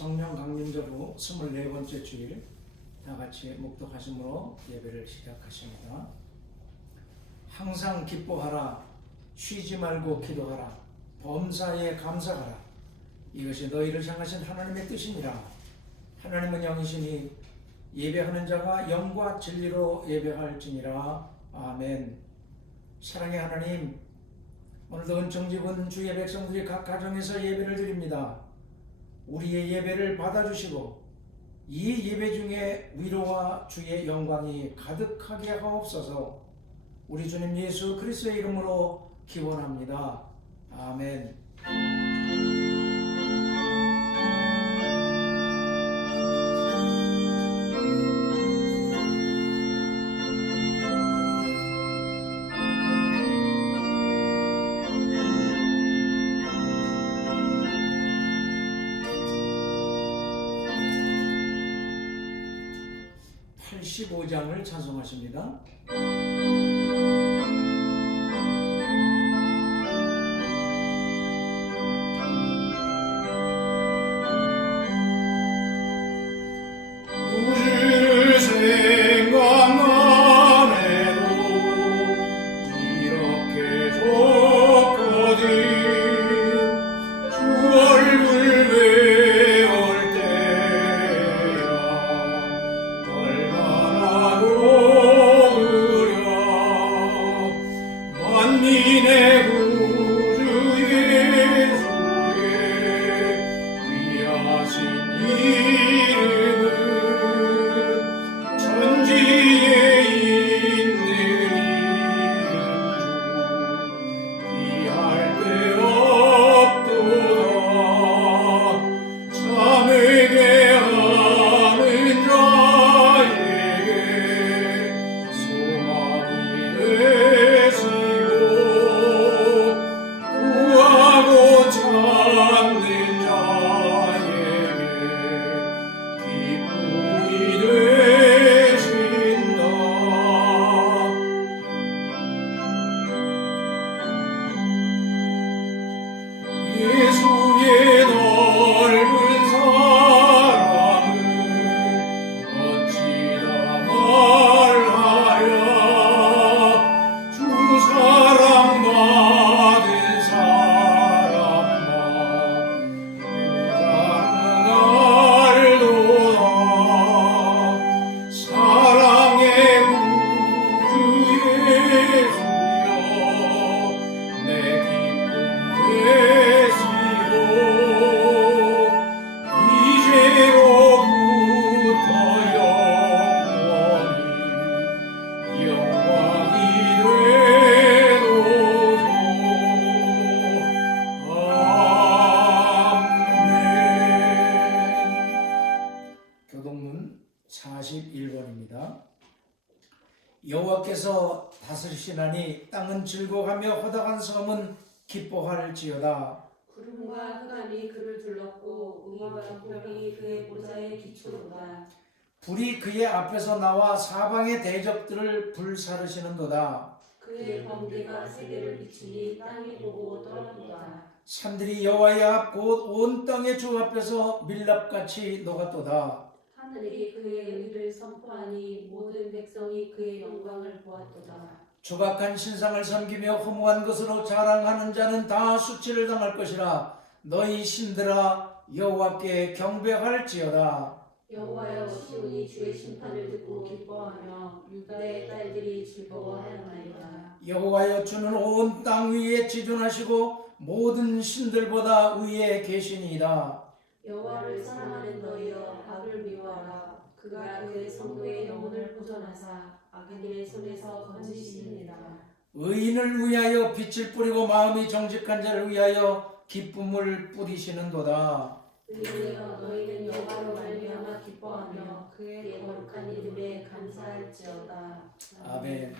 성령 강림절후 24번째 주일 다 같이 묵독하심으로 예배를 시작하십니다. 항상 기뻐하라, 쉬지 말고 기도하라, 범사에 감사하라. 이것이 너희를 향하신 하나님의 뜻이니라. 하나님은 영이시니 예배하는 자가 영과 진리로 예배할지니라. 아멘. 사랑의 하나님, 오늘도 은총집은 주의 백성들이 각 가정에서 예배를 드립니다. 우리의 예배를 받아주시고 이 예배 중에 위로와 주의 영광이 가득하게 하옵소서. 우리 주님 예수 그리스도의 이름으로 기원합니다. 아멘. 85장을 찬송하십니다. 여호와께서 다스리시나니 땅은 즐거워하며 허다한 섬은 기뻐할지어다. 구름과 흑암이 그를 둘렀고 우리와 별이 그의 보좌에 기초로다. 불이 그의 앞에서 나와 사방의 대적들을 불사르시는도다. 그의 번개가 세계를 비추니 땅이 보고 떨어도다. 산들이 여호와의 앞 곧 온 땅의 주 앞에서 밀랍같이 녹았도다. 하늘이 그의 의를 선포하니 모든 백성이 그의 영광을 보았도다. 조각한 신상을 섬기며 허무한 것으로 자랑하는 자는 다 수치를 당할 것이라. 너희 신들아 여호와께 경배할지어다. 여호와여, 시온이 주의 심판을 듣고 기뻐하며 유다의 딸들이 즐거워하나이다. 여호와여, 주는 온 땅 위에 지존하시고 모든 신들보다 위에 계시니이다. 여호와를 사랑하는 너희여, 악을 미워하라. 그가 그의 성도의 영혼을 보존하사 악인들의 손에서 건지시느니라. 의인을 위하여 빛을 뿌리고 마음이 정직한 자를 위하여 기쁨을 뿌리시는도다. 의인이여, 너희는 여호와로 말미암아 기뻐하며 그의 거룩한 이름에 감사할지어다. 아멘.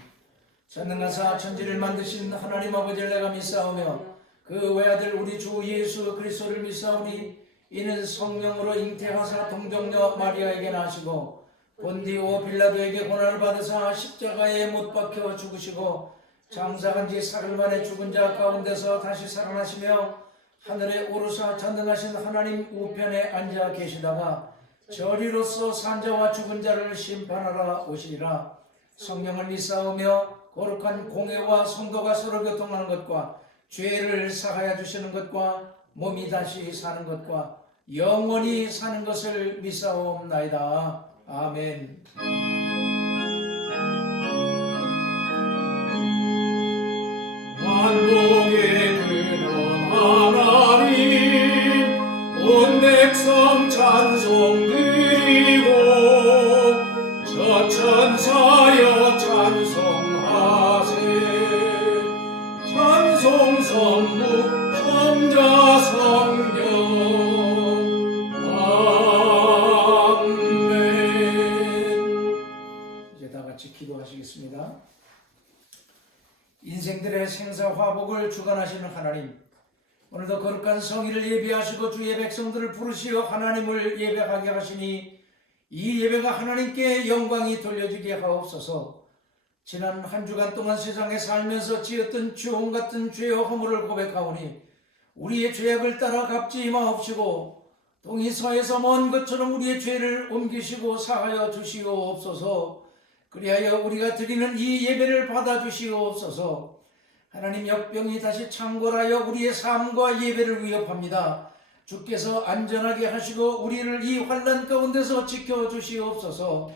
전능하사 천지를 만드신 하나님 아버지를 내가 믿사오며 그 외아들 우리 주 예수 그리스도를 믿사오니 이는 성령으로 잉태하사 동정녀 마리아에게 나시고 본디오 빌라도에게 고난을 받으사 십자가에 못 박혀 죽으시고 장사한 지 사흘 만에 죽은 자 가운데서 다시 살아나시며 하늘에 오르사 전능하신 하나님 우편에 앉아 계시다가 저리로서 산자와 죽은 자를 심판하러 오시리라. 성령을 믿사오며 거룩한 공회와 성도가 서로 교통하는 것과 죄를 사하여 주시는 것과 몸이 다시 사는 것과 영원히 사는 것을 믿사옵나이다. 아멘. 만복의 근원 하나님 온 백성 찬송 드리고 저천사여 찬송하세 찬송 선무 성자 성령 아멘. 이제 다 같이 기도하시겠습니다. 인생들의 생사화복을 주관하시는 하나님, 오늘도 거룩한 성의를 예배하시고 주의 백성들을 부르시어 하나님을 예배하게 하시니 이 예배가 하나님께 영광이 돌려지게 하옵소서. 지난 한 주간 동안 세상에 살면서 지었던 주홍 같은 죄와 허물을 고백하오니 우리의 죄악을 따라 갚지 마옵시고 동이 서에서 먼 것처럼 우리의 죄를 옮기시고 사하여 주시옵소서. 그리하여 우리가 드리는 이 예배를 받아주시옵소서. 하나님, 역병이 다시 창궐하여 우리의 삶과 예배를 위협합니다. 주께서 안전하게 하시고 우리를 이 환난 가운데서 지켜주시옵소서.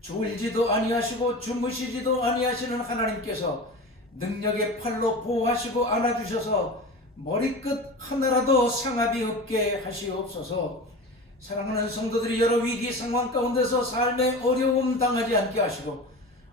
졸지도 아니하시고 주무시지도 아니하시는 하나님께서 능력의 팔로 보호하시고 안아주셔서 머리끝 하나라도 상합이 없게 하시옵소서. 사랑하는 성도들이 여러 위기 상황 가운데서 삶의 어려움 당하지 않게 하시고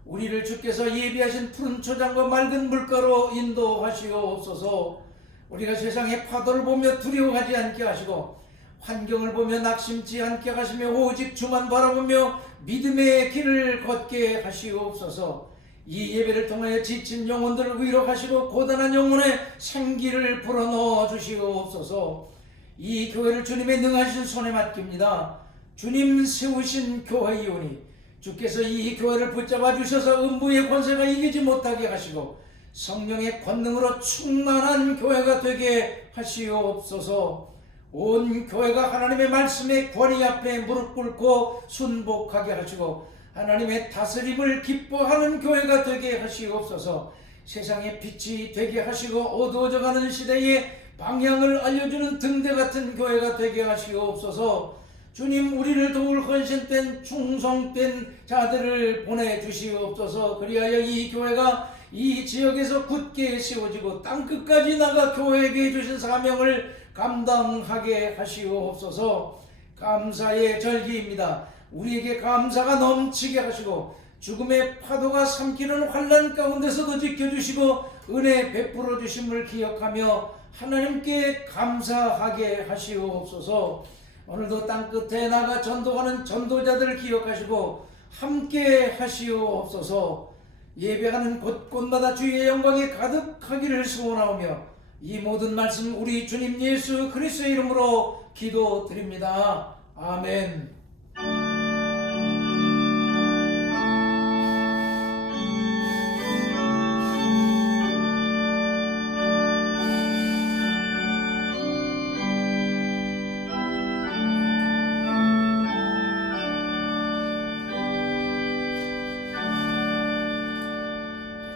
우리를 주께서 예비하신 푸른 초장과 맑은 물가로 인도하시옵소서. 우리가 세상의 파도를 보며 두려워하지 않게 하시고 환경을 보며 낙심치 않게 하시며 오직 주만 바라보며 믿음의 길을 걷게 하시옵소서. 이 예배를 통하여 지친 영혼들을 위로하시고 고단한 영혼에 생기를 불어넣어 주시옵소서. 이 교회를 주님의 능하신 손에 맡깁니다. 주님 세우신 교회이오니 주께서 이 교회를 붙잡아 주셔서 음부의 권세가 이기지 못하게 하시고 성령의 권능으로 충만한 교회가 되게 하시옵소서. 온 교회가 하나님의 말씀의 권위 앞에 무릎 꿇고 순복하게 하시고 하나님의 다스림을 기뻐하는 교회가 되게 하시옵소서. 세상의 빛이 되게 하시고 어두워져가는 시대에 방향을 알려주는 등대 같은 교회가 되게 하시옵소서. 주님, 우리를 도울 헌신된 충성된 자들을 보내주시옵소서. 그리하여 이 교회가 이 지역에서 굳게 세워지고 땅끝까지 나가 교회에게 주신 사명을 감당하게 하시옵소서. 감사의 절기입니다. 우리에게 감사가 넘치게 하시고 죽음의 파도가 삼키는 환난 가운데서도 지켜주시고 은혜 베풀어 주심을 기억하며 하나님께 감사하게 하시옵소서. 오늘도 땅끝에 나가 전도하는 전도자들을 기억하시고 함께 하시옵소서. 예배하는 곳곳마다 주의 영광이 가득하기를 소원하오며 이 모든 말씀 우리 주님 예수 그리스도의 이름으로 기도드립니다. 아멘.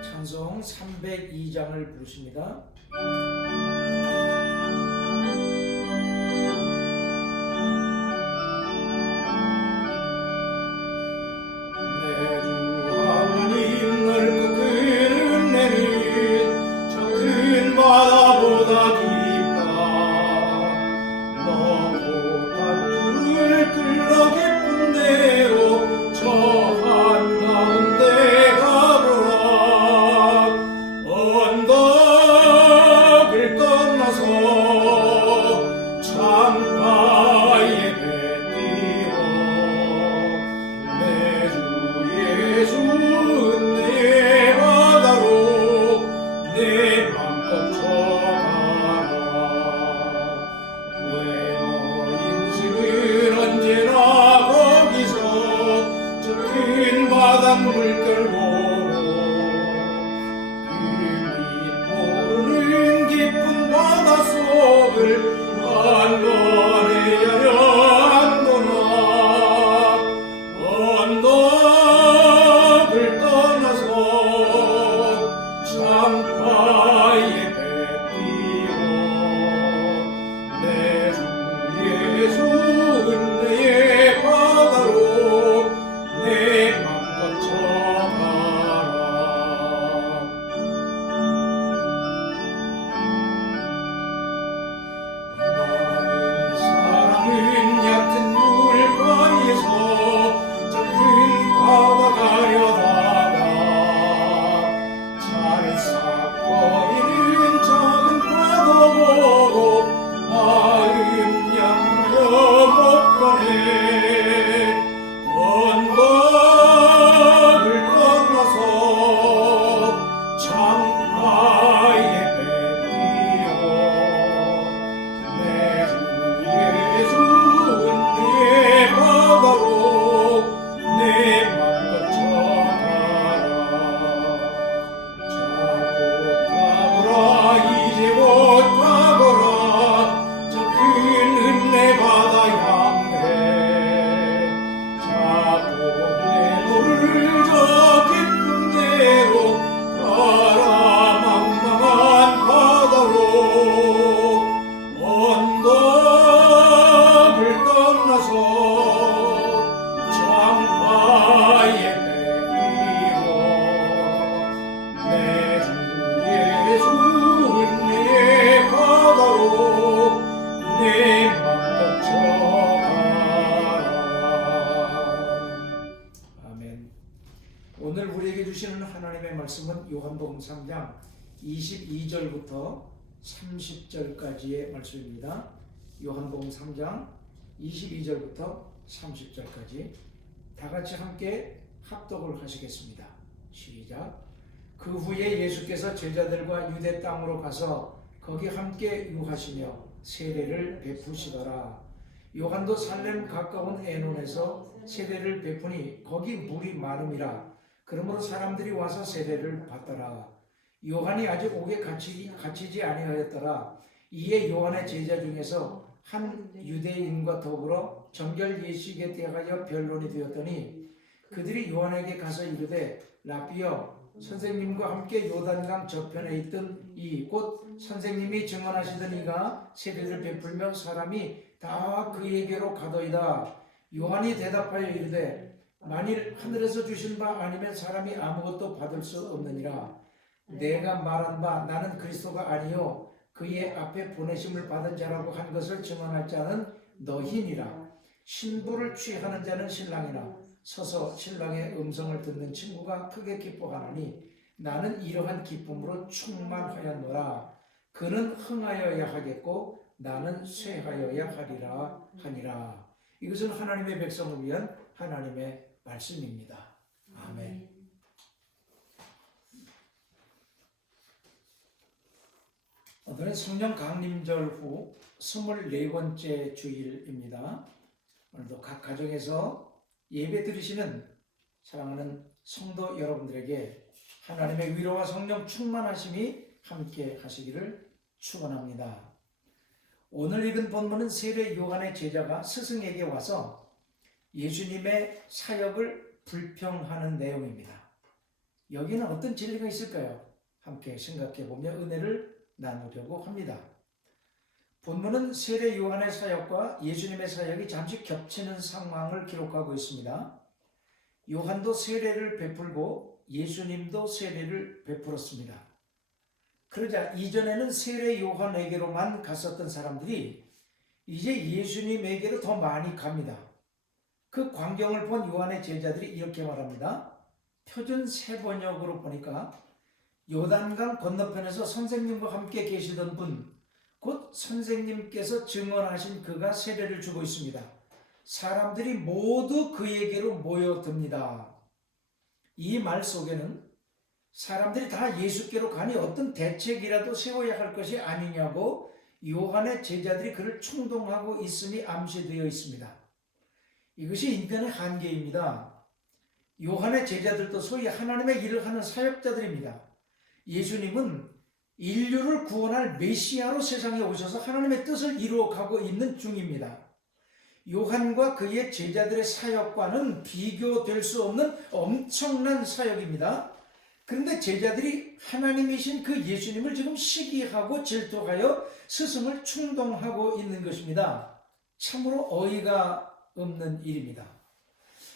찬송 302장을 부르십니다. 깊은 바다 속을 하나님의 말씀은 요한복음 3장 22절부터 30절까지의 말씀입니다. 요한복음 3장 22절부터 30절까지 다 같이 함께 합독을 하시겠습니다. 시작. 그 후에 예수께서 제자들과 유대 땅으로 가서 거기 함께 유하시며 세례를 베푸시더라. 요한도 살렘 가까운 에논에서 세례를 베푸니 거기 물이 많음이라. 그러므로 사람들이 와서 세례를 받더라. 요한이 아직 옥에 갇히지 아니하였더라. 이에 요한의 제자 중에서 한 유대인과 더불어 정결 예식에 대하여 변론이 되었더니 그들이 요한에게 가서 이르되 라비여 선생님과 함께 요단강 저편에 있던 이 곧 선생님이 증언하시던 이가 세례를 베풀며 사람이 다 그에게로 가더이다. 요한이 대답하여 이르되 만일 하늘에서 주신 바 아니면 사람이 아무것도 받을 수 없느니라. 내가 말한 바 나는 그리스도가 아니요 그의 앞에 보내심을 받은 자라고 한 것을 증언할 자는 너희니라. 신부를 취하는 자는 신랑이나 서서 신랑의 음성을 듣는 친구가 크게 기뻐하나니 나는 이러한 기쁨으로 충만하였노라. 그는 흥하여야 하겠고 나는 쇠하여야 하리라 하니라. 이것은 하나님의 백성을 위한 하나님의 말씀입니다. 아멘. 오늘은 성령 강림절 후 24번째 주일입니다. 오늘도 각 가정에서 예배 드리시는 사랑하는 성도 여러분들에게 하나님의 위로와 성령 충만하심이 함께 하시기를 축원합니다. 오늘 읽은 본문은 세례 요한의 제자가 스승에게 와서 예수님의 사역을 불평하는 내용입니다. 여기는 어떤 진리가 있을까요? 함께 생각해 보며 은혜를 나누려고 합니다. 본문은 세례 요한의 사역과 예수님의 사역이 잠시 겹치는 상황을 기록하고 있습니다. 요한도 세례를 베풀고 예수님도 세례를 베풀었습니다. 그러자 이전에는 세례 요한에게로만 갔었던 사람들이 이제 예수님에게로 더 많이 갑니다. 그 광경을 본 요한의 제자들이 이렇게 말합니다. 표준 세번역으로 보니까 요단강 건너편에서 선생님과 함께 계시던 분, 곧 선생님께서 증언하신 그가 세례를 주고 있습니다. 사람들이 모두 그에게로 모여듭니다. 이 말 속에는 사람들이 다 예수께로 가니 어떤 대책이라도 세워야 할 것이 아니냐고 요한의 제자들이 그를 충동하고 있음이 암시되어 있습니다. 이것이 인간의 한계입니다. 요한의 제자들도 소위 하나님의 일을 하는 사역자들입니다. 예수님은 인류를 구원할 메시아로 세상에 오셔서 하나님의 뜻을 이루어가고 있는 중입니다. 요한과 그의 제자들의 사역과는 비교될 수 없는 엄청난 사역입니다. 그런데 제자들이 하나님이신 그 예수님을 지금 시기하고 질투하여 스승을 충동하고 있는 것입니다. 참으로 어이가 없는 일입니다.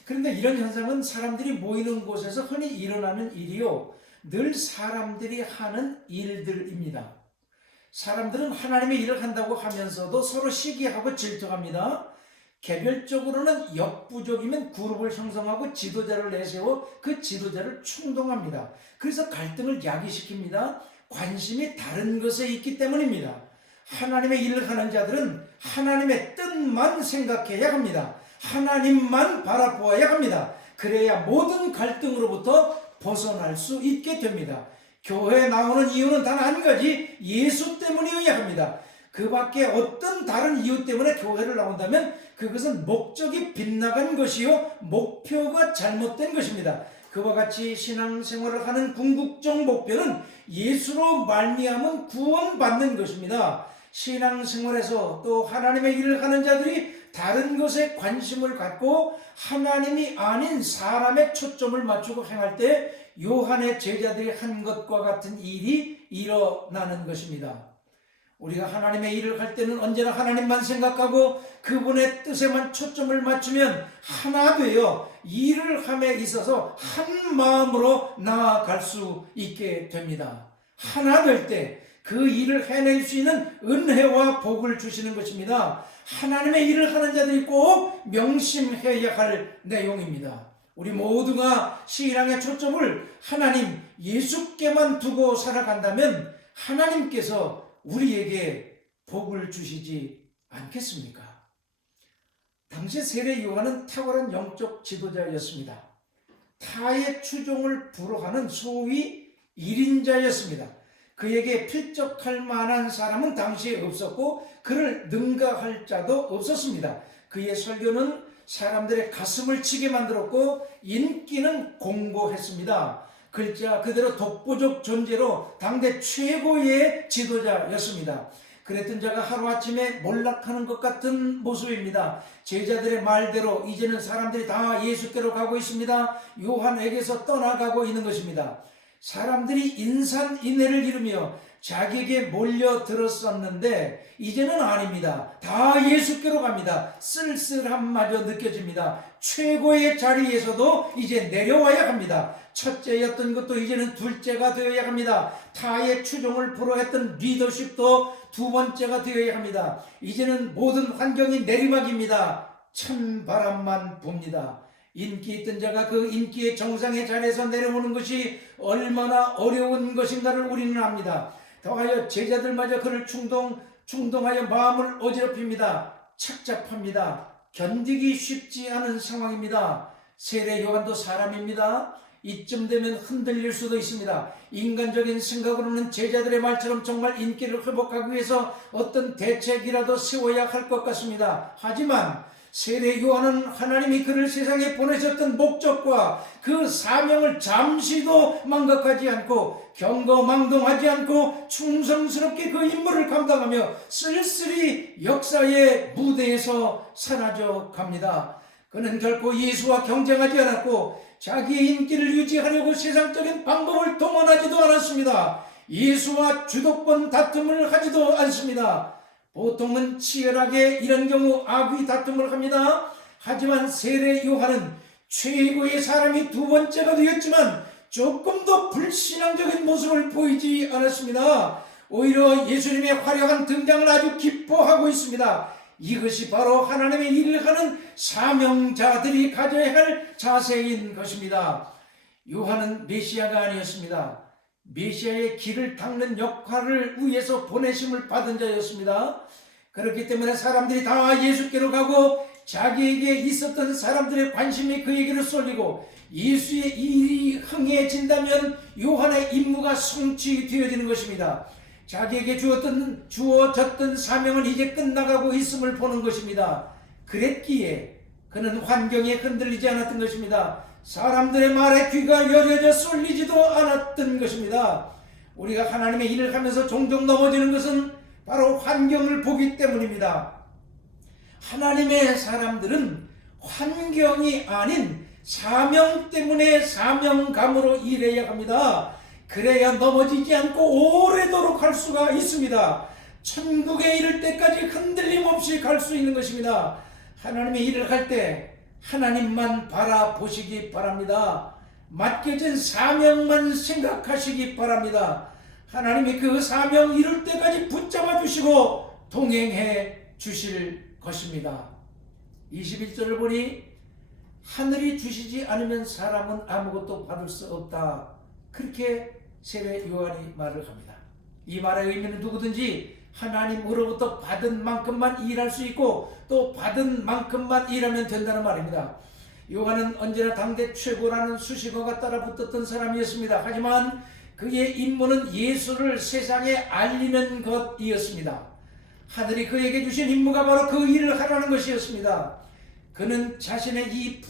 그런데 이런 현상은 사람들이 모이는 곳에서 흔히 일어나는 일이요, 늘 사람들이 하는 일들입니다. 사람들은 하나님의 일을 한다고 하면서도 서로 시기하고 질투합니다. 개별적으로는 역부족이면 그룹을 형성하고 지도자를 내세워 그 지도자를 충동합니다. 그래서 갈등을 야기시킵니다. 관심이 다른 것에 있기 때문입니다. 하나님의 일을 하는 자들은 하나님의 뜻만 생각해야 합니다. 하나님만 바라보아야 합니다. 그래야 모든 갈등으로부터 벗어날 수 있게 됩니다. 교회에 나오는 이유는 단 한 가지, 예수 때문이어야 합니다. 그 밖에 어떤 다른 이유 때문에 교회를 나온다면 그것은 목적이 빗나간 것이요, 목표가 잘못된 것입니다. 그와 같이 신앙생활을 하는 궁극적 목표는 예수로 말미암은 구원받는 것입니다. 신앙생활에서 또 하나님의 일을 하는 자들이 다른 것에 관심을 갖고 하나님이 아닌 사람의 초점을 맞추고 행할 때 요한의 제자들이 한 것과 같은 일이 일어나는 것입니다. 우리가 하나님의 일을 할 때는 언제나 하나님만 생각하고 그분의 뜻에만 초점을 맞추면 하나 되어 일을 함에 있어서 한 마음으로 나아갈 수 있게 됩니다. 하나 될 때 그 일을 해낼 수 있는 은혜와 복을 주시는 것입니다. 하나님의 일을 하는 자들이 꼭 명심해야 할 내용입니다. 우리 모두가 신앙의 초점을 하나님 예수께만 두고 살아간다면 하나님께서 우리에게 복을 주시지 않겠습니까? 당시 세례 요한은 탁월한 영적 지도자였습니다. 타의 추종을 불허하는 소위 1인자였습니다. 그에게 필적할 만한 사람은 당시에 없었고 그를 능가할 자도 없었습니다. 그의 설교는 사람들의 가슴을 치게 만들었고 인기는 공고했습니다. 글자 그대로 독보적 존재로 당대 최고의 지도자였습니다. 그랬던 자가 하루아침에 몰락하는 것 같은 모습입니다. 제자들의 말대로 이제는 사람들이 다 예수께로 가고 있습니다. 요한에게서 떠나가고 있는 것입니다. 사람들이 인산인해를 이루며 자기에게 몰려들었었는데 이제는 아닙니다. 다 예수께로 갑니다. 쓸쓸함마저 느껴집니다. 최고의 자리에서도 이제 내려와야 합니다. 첫째였던 것도 이제는 둘째가 되어야 합니다. 타의 추종을 불허했던 리더십도 두 번째가 되어야 합니다. 이제는 모든 환경이 내리막입니다. 찬바람만 붑니다. 인기 있던 자가 그 인기의 정상의 자리에서 내려오는 것이 얼마나 어려운 것인가를 우리는 압니다. 더하여 제자들마저 그를 충동하여 마음을 어지럽힙니다. 착잡합니다. 견디기 쉽지 않은 상황입니다. 세례 요한도 사람입니다. 이쯤 되면 흔들릴 수도 있습니다. 인간적인 생각으로는 제자들의 말처럼 정말 인기를 회복하기 위해서 어떤 대책이라도 세워야 할 것 같습니다. 하지만 세례 요한은 하나님이 그를 세상에 보내셨던 목적과 그 사명을 잠시도 망각하지 않고 경거망동하지 않고 충성스럽게 그 임무를 감당하며 쓸쓸히 역사의 무대에서 사라져 갑니다. 그는 결코 예수와 경쟁하지 않았고 자기의 인기를 유지하려고 세상적인 방법을 동원하지도 않았습니다. 예수와 주도권 다툼을 하지도 않습니다. 보통은 치열하게 이런 경우 악의 다툼을 합니다. 하지만 세례 요한은 최고의 사람이 두 번째가 되었지만 조금도 불신앙적인 모습을 보이지 않았습니다. 오히려 예수님의 화려한 등장을 아주 기뻐하고 있습니다. 이것이 바로 하나님의 일을 하는 사명자들이 가져야 할 자세인 것입니다. 요한은 메시아가 아니었습니다. 메시아의 길을 닦는 역할을 위해서 보내심을 받은 자였습니다. 그렇기 때문에 사람들이 다 예수께로 가고 자기에게 있었던 사람들의 관심이 그에게로 쏠리고 예수의 일이 흥해진다면 요한의 임무가 성취되어지는 것입니다. 자기에게 주어졌던 사명은 이제 끝나가고 있음을 보는 것입니다. 그랬기에 그는 환경에 흔들리지 않았던 것입니다. 사람들의 말에 귀가 여려져 쏠리지도 않았던 것입니다. 우리가 하나님의 일을 하면서 종종 넘어지는 것은 바로 환경을 보기 때문입니다. 하나님의 사람들은 환경이 아닌 사명 때문에 사명감으로 일해야 합니다. 그래야 넘어지지 않고 오래도록 갈 수가 있습니다. 천국에 이를 때까지 흔들림 없이 갈 수 있는 것입니다. 하나님의 일을 할 때 하나님만 바라보시기 바랍니다. 맡겨진 사명만 생각하시기 바랍니다. 하나님이 그 사명 이룰 때까지 붙잡아 주시고 동행해 주실 것입니다. 21절을 보니 하늘이 주시지 않으면 사람은 아무것도 받을 수 없다. 그렇게 세례 요한이 말을 합니다. 이 말의 의미는 누구든지 하나님으로부터 받은 만큼만 일할 수 있고 또 받은 만큼만 일하면 된다는 말입니다. 요한은 언제나 당대 최고라는 수식어가 따라붙었던 사람이었습니다. 하지만 그의 임무는 예수를 세상에 알리는 것이었습니다. 하늘이 그에게 주신 임무가 바로 그 일을 하라는 것이었습니다. 그는 자신의 이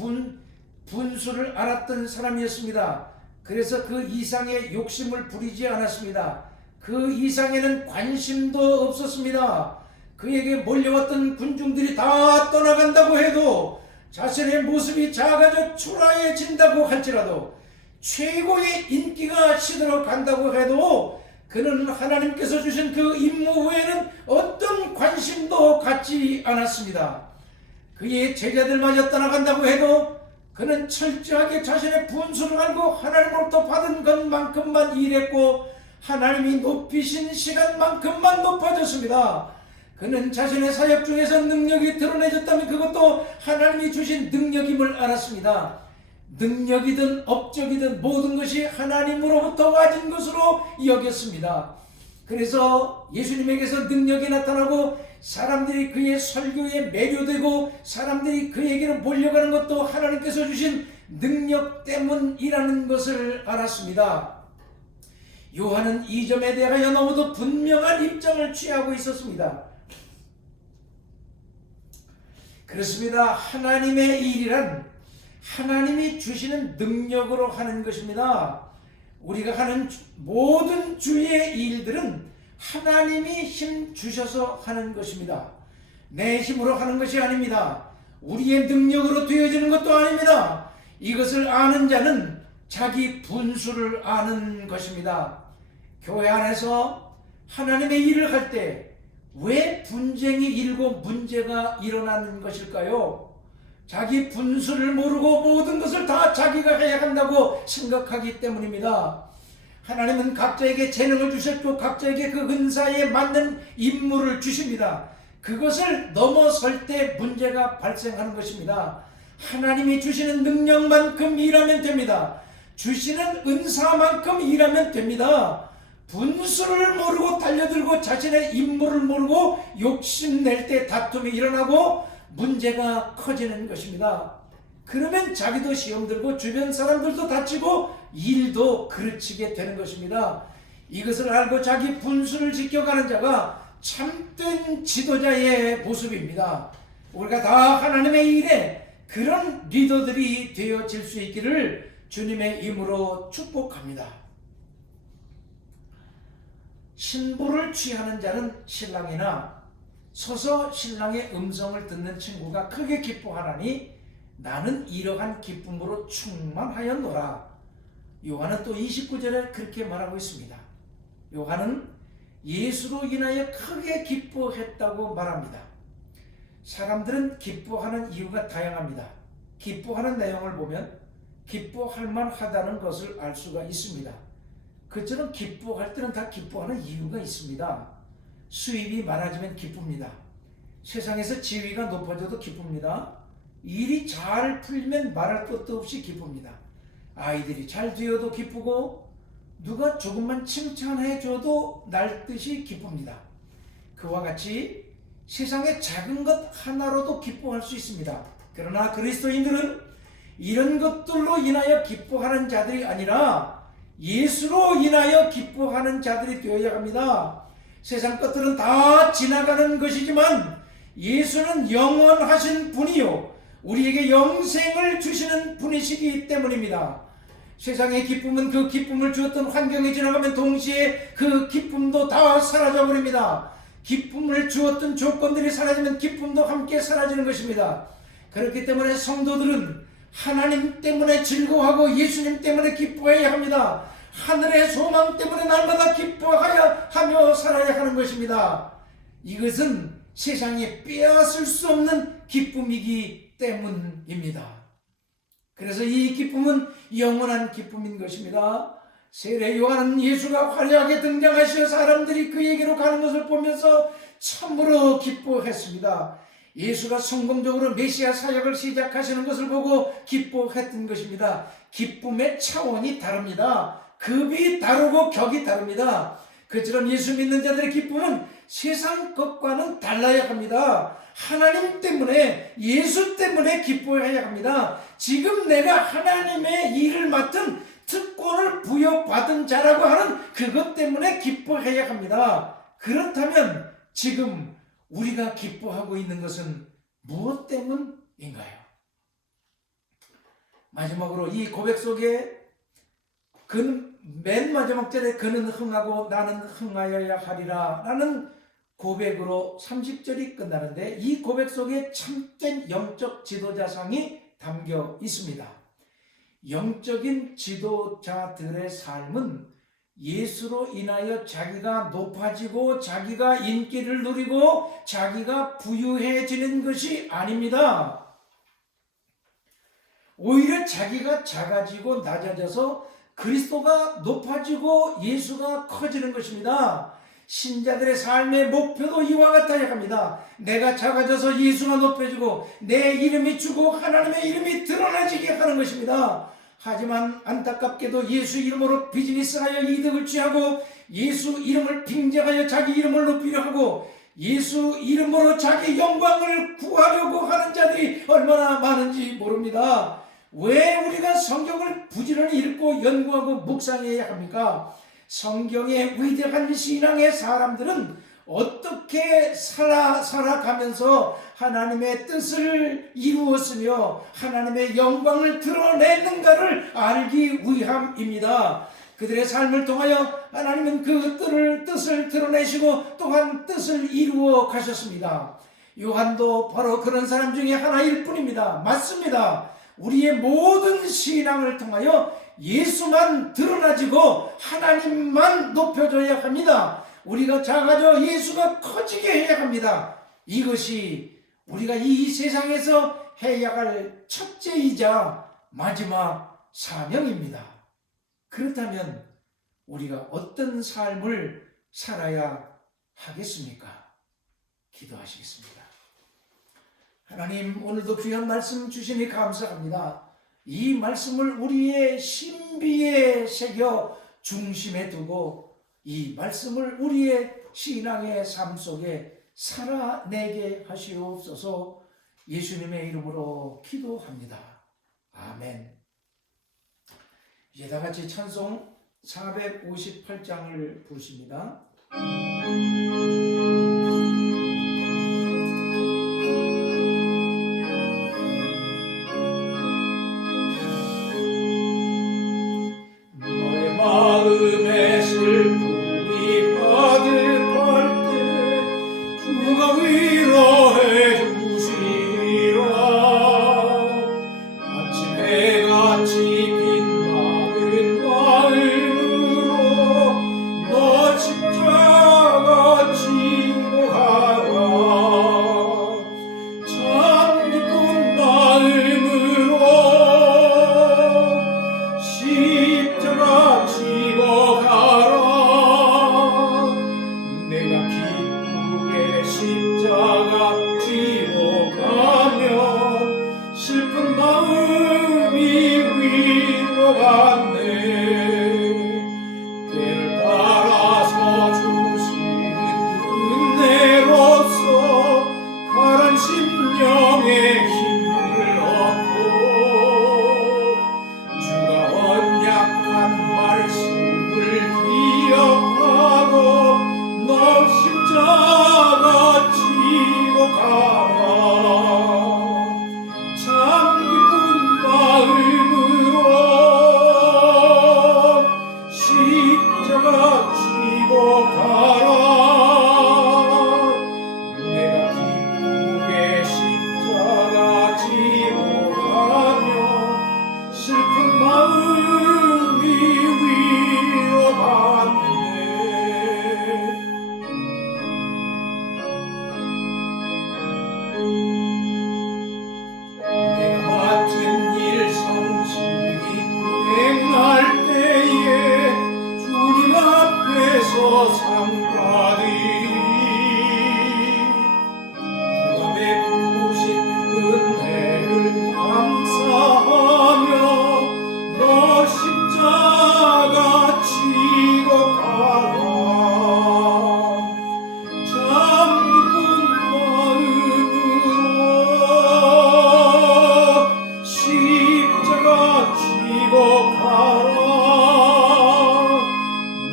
분수를 알았던 사람이었습니다. 그래서 그 이상의 욕심을 부리지 않았습니다. 그 이상에는 관심도 없었습니다. 그에게 몰려왔던 군중들이 다 떠나간다고 해도 자신의 모습이 작아져 초라해진다고 할지라도 최고의 인기가 시들어 간다고 해도 그는 하나님께서 주신 그 임무 외에는 어떤 관심도 갖지 않았습니다. 그의 제자들마저 떠나간다고 해도 그는 철저하게 자신의 분수를 알고 하나님으로부터 받은 것만큼만 일했고 하나님이 높이신 시간만큼만 높아졌습니다. 그는 자신의 사역 중에서 능력이 드러내졌다면 그것도 하나님이 주신 능력임을 알았습니다. 능력이든 업적이든 모든 것이 하나님으로부터 와진 것으로 여겼습니다. 그래서 예수님에게서 능력이 나타나고 사람들이 그의 설교에 매료되고 사람들이 그에게로 몰려가는 것도 하나님께서 주신 능력 때문이라는 것을 알았습니다. 요한은 이 점에 대하여 너무도 분명한 입장을 취하고 있었습니다. 그렇습니다. 하나님의 일이란 하나님이 주시는 능력으로 하는 것입니다. 우리가 하는 모든 주의 일들은 하나님이 힘 주셔서 하는 것입니다. 내 힘으로 하는 것이 아닙니다. 우리의 능력으로 되어지는 것도 아닙니다. 이것을 아는 자는 자기 분수를 아는 것입니다. 교회 안에서 하나님의 일을 할 때 왜 분쟁이 일고 문제가 일어나는 것일까요? 자기 분수를 모르고 모든 것을 다 자기가 해야 한다고 생각하기 때문입니다. 하나님은 각자에게 재능을 주셨고 각자에게 그 은사에 맞는 임무를 주십니다. 그것을 넘어설 때 문제가 발생하는 것입니다. 하나님이 주시는 능력만큼 일하면 됩니다. 주시는 은사만큼 일하면 됩니다. 분수를 모르고 달려들고 자신의 임무를 모르고 욕심낼 때 다툼이 일어나고 문제가 커지는 것입니다. 그러면 자기도 시험 들고 주변 사람들도 다치고 일도 그르치게 되는 것입니다. 이것을 알고 자기 분수를 지켜가는 자가 참된 지도자의 모습입니다. 우리가 다 하나님의 일에 그런 리더들이 되어질 수 있기를 주님의 이름으로 축복합니다. 신부를 취하는 자는 신랑이나 서서 신랑의 음성을 듣는 친구가 크게 기뻐하나니 나는 이러한 기쁨으로 충만하였노라. 요한은 또 29절에 그렇게 말하고 있습니다. 요한은 예수로 인하여 크게 기뻐했다고 말합니다. 사람들은 기뻐하는 이유가 다양합니다. 기뻐하는 내용을 보면 기뻐할 만하다는 것을 알 수가 있습니다. 그처럼 기뻐할 때는 다 기뻐하는 이유가 있습니다. 수입이 많아지면 기쁩니다. 세상에서 지위가 높아져도 기쁩니다. 일이 잘 풀리면 말할 것도 없이 기쁩니다. 아이들이 잘 되어도 기쁘고 누가 조금만 칭찬해줘도 날듯이 기쁩니다. 그와 같이 세상의 작은 것 하나로도 기뻐할 수 있습니다. 그러나 그리스도인들은 이런 것들로 인하여 기뻐하는 자들이 아니라 예수로 인하여 기뻐하는 자들이 되어야 합니다. 세상 것들은 다 지나가는 것이지만 예수는 영원하신 분이요 우리에게 영생을 주시는 분이시기 때문입니다. 세상의 기쁨은 그 기쁨을 주었던 환경이 지나가면 동시에 그 기쁨도 다 사라져 버립니다. 기쁨을 주었던 조건들이 사라지면 기쁨도 함께 사라지는 것입니다. 그렇기 때문에 성도들은 하나님 때문에 즐거워하고 예수님 때문에 기뻐해야 합니다. 하늘의 소망 때문에 날마다 기뻐하여 하며 살아야 하는 것입니다. 이것은 세상에 빼앗을 수 없는 기쁨이기 때문입니다. 그래서 이 기쁨은 영원한 기쁨인 것입니다. 세례 요한은 예수가 화려하게 등장하시어 사람들이 그에게로 가는 것을 보면서 참으로 기뻐했습니다. 예수가 성공적으로 메시아 사역을 시작하시는 것을 보고 기뻐했던 것입니다. 기쁨의 차원이 다릅니다. 급이 다르고 격이 다릅니다. 그처럼 예수 믿는 자들의 기쁨은 세상 것과는 달라야 합니다. 하나님 때문에 예수 때문에 기뻐해야 합니다. 지금 내가 하나님의 일을 맡은 특권을 부여받은 자라고 하는 그것 때문에 기뻐해야 합니다. 그렇다면 지금 우리가 기뻐하고 있는 것은 무엇 때문인가요? 마지막으로 이 고백 속에 맨 마지막 절에 그는 흥하고 나는 흥하여야 하리라 라는 고백으로 30절이 끝나는데 이 고백 속에 참된 영적 지도자상이 담겨 있습니다. 영적인 지도자들의 삶은 예수로 인하여 자기가 높아지고 자기가 인기를 누리고 자기가 부유해지는 것이 아닙니다. 오히려 자기가 작아지고 낮아져서 그리스도가 높아지고 예수가 커지는 것입니다. 신자들의 삶의 목표도 이와 같아야 합니다. 내가 작아져서 예수가 높여지고 내 이름이 주고 하나님의 이름이 드러나지게 하는 것입니다. 하지만 안타깝게도 예수 이름으로 비즈니스하여 이득을 취하고 예수 이름을 빙자하여 자기 이름을 높이려 하고 예수 이름으로 자기 영광을 구하려고 하는 자들이 얼마나 많은지 모릅니다. 왜 우리가 성경을 부지런히 읽고 연구하고 묵상해야 합니까? 성경의 위대한 신앙의 사람들은 어떻게 살아가면서 하나님의 뜻을 이루었으며 하나님의 영광을 드러냈는가를 알기 위함입니다. 그들의 삶을 통하여 하나님은 그 뜻을 드러내시고 또한 뜻을 이루어 가셨습니다. 요한도 바로 그런 사람 중에 하나일 뿐입니다. 맞습니다. 우리의 모든 신앙을 통하여 예수만 드러나지고 하나님만 높여줘야 합니다. 우리가 작아져 예수가 커지게 해야 합니다. 이것이 우리가 이 세상에서 해야 할 첫째이자 마지막 사명입니다. 그렇다면 우리가 어떤 삶을 살아야 하겠습니까? 기도하시겠습니다. 하나님, 오늘도 귀한 말씀 주시니 감사합니다. 이 말씀을 우리의 신비에 새겨 중심에 두고 이 말씀을 우리의 신앙의 삶 속에 살아내게 하시옵소서. 예수님의 이름으로 기도합니다. 아멘. 이제 다 같이 찬송 458장을 부르십니다. 너의 마음에 슬픔이 가득할 때 주가 위로해 주시리라. 아침 해같이 빛나는 마음으로 너 십자가 지고 가라. 참 기쁜 마음으로 십자가 지고 가라. 내가 기쁘게 십자가 지고 가면 슬픈 마음이 위로받네. 때를 따라서 주시는 은혜로서 가란 심령의 힘을 얻고 주가 언약한 말씀을 기억하고 너 십자가 지고 가라. 참 기쁜 마음으로 십자가 지고 가라. 내가 기쁘게 십자가 지고 가면 슬픈 마음이 위로받네. 내가 맡은 일 성실히 행할 때에 주님 앞에서 상 받으리. 주가 베푸신 은혜를 감사하며 너 십자가 지고 가라. 참 기쁜 마음으로 십자가 지고 가라.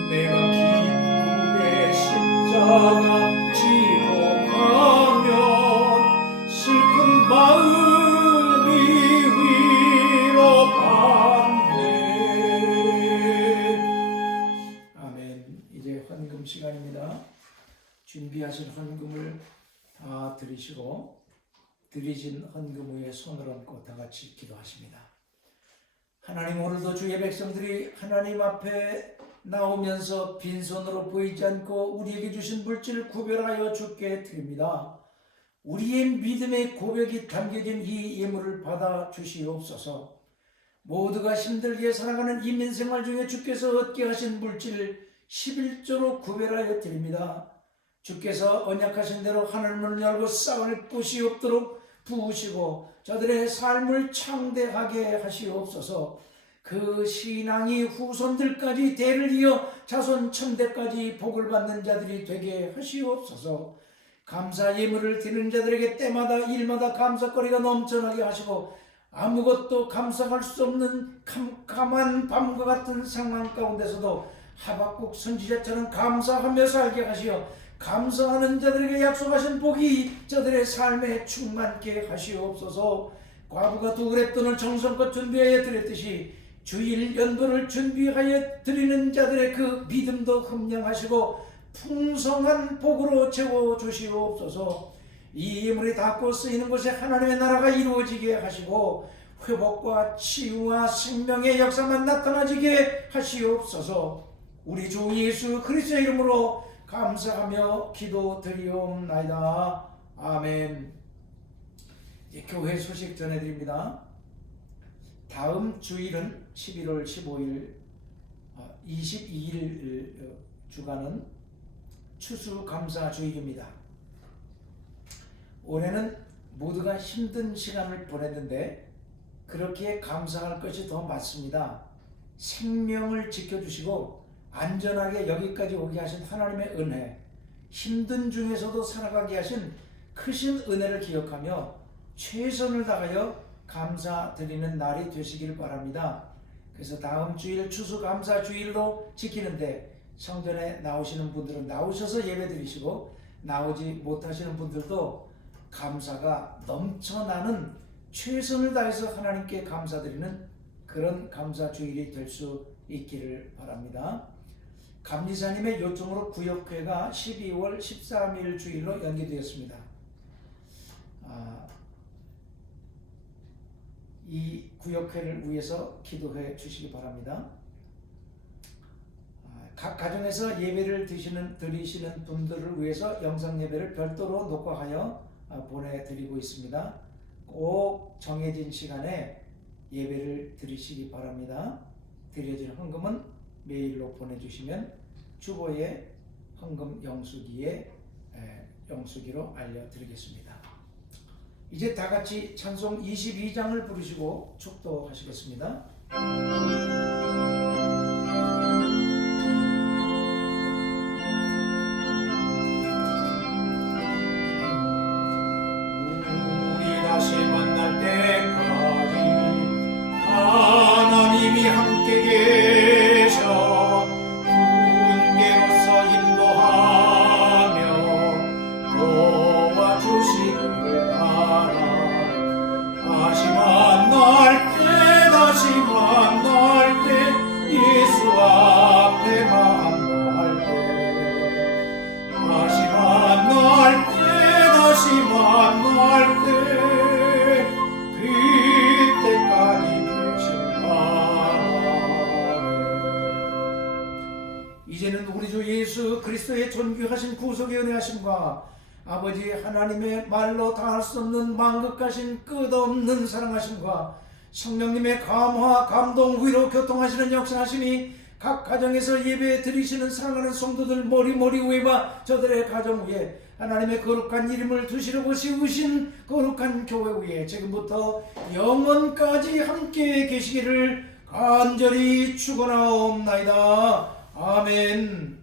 내가 기쁘게 십자가 지고 가면 슬픈 마음이 위로받네. 아멘. 이제 헌금 시간입니다. 준비하신 헌금을 다 드리시고 드리신 헌금 위에 손을 얹고 다 같이 기도하십니다. 하나님, 오늘도 주의 백성들이 하나님 앞에 나오면서 빈손으로 보이지 않고 우리에게 주신 물질을 구별하여 주께 드립니다. 우리의 믿음의 고백이 담겨진 이 예물을 받아 주시옵소서. 모두가 힘들게 살아가는 이 민생활 중에 주께서 얻게 하신 물질 11조로 구별하여 드립니다. 주께서 언약하신 대로 하늘문을 열고 싸울 곳이 없도록 부으시고 저들의 삶을 창대하게 하시옵소서. 그 신앙이 후손들까지 대를 이어 자손 천대까지 복을 받는 자들이 되게 하시옵소서. 감사 예물을 드리는 자들에게 때마다 일마다 감사거리가 넘쳐나게 하시고 아무것도 감상할 수 없는 캄캄한 밤과 같은 상황 가운데서도 하박국 선지자처럼 감사하며 살게 하시어 감사하는 자들에게 약속하신 복이 저들의 삶에 충만케 하시옵소서. 과부가 두 그릇돈을 정성껏 준비하여 드렸듯이 주일 연도를 준비하여 드리는 자들의 그 믿음도 흠령하시고 풍성한 복으로 채워주시옵소서. 이 예물이 닿고 쓰이는 곳에 하나님의 나라가 이루어지게 하시고 회복과 치유와 생명의 역사만 나타나지게 하시옵소서. 우리 주 예수 그리스도의 이름으로 감사하며 기도드리옵나이다. 아멘. 이제 교회 소식 전해드립니다. 다음 주일은 11월 15일 22일 주간은 추수감사주일입니다. 올해는 모두가 힘든 시간을 보냈는데 그렇게 감사할 것이 더 많습니다. 생명을 지켜주시고 안전하게 여기까지 오게 하신 하나님의 은혜, 힘든 중에서도 살아가게 하신 크신 은혜를 기억하며 최선을 다하여 감사드리는 날이 되시길 바랍니다. 그래서 다음 주일 추수감사주일로 지키는데 성전에 나오시는 분들은 나오셔서 예배드리시고 나오지 못하시는 분들도 감사가 넘쳐나는 최선을 다해서 하나님께 감사드리는 그런 감사주일이 될 수 있기를 바랍니다. 감리사님의 요청으로 구역회가 12월 13일 주일로 연기되었습니다. 이 구역회를 위해서 기도해 주시기 바랍니다. 각 가정에서 예배를 드리시는 분들을 위해서 영상 예배를 별도로 녹화하여 보내드리고 있습니다. 꼭 정해진 시간에 예배를 드리시기 바랍니다. 드려진 헌금은 메일로 보내주시면 주보의 헌금 영수기로 알려드리겠습니다. 이제 다같이 찬송 22장을 부르시고 축도하시겠습니다. 우리 다시 만날 때까지 하나님이 함께 계셔 군계로서 인도하며 도와주시기를 바라. 다시 만날 때 예수 앞에 만날 때 다시 만날 때 그때까지 계신 이제는 우리 주 예수 그리스도의 존귀하신 구속의 은혜하심과 아버지 하나님의 말로 다할 수 없는 만극하신 끝없는 사랑하심과 성령님의 감화, 감동, 위로, 교통하시는 역사하심이 각 가정에서 예배 드리시는 사랑하는 성도들 머리 위와 저들의 가정 위에 하나님의 거룩한 이름을 두시려고 세우신 거룩한 교회 위에 지금부터 영원까지 함께 계시기를 간절히 축원하옵나이다. 아멘.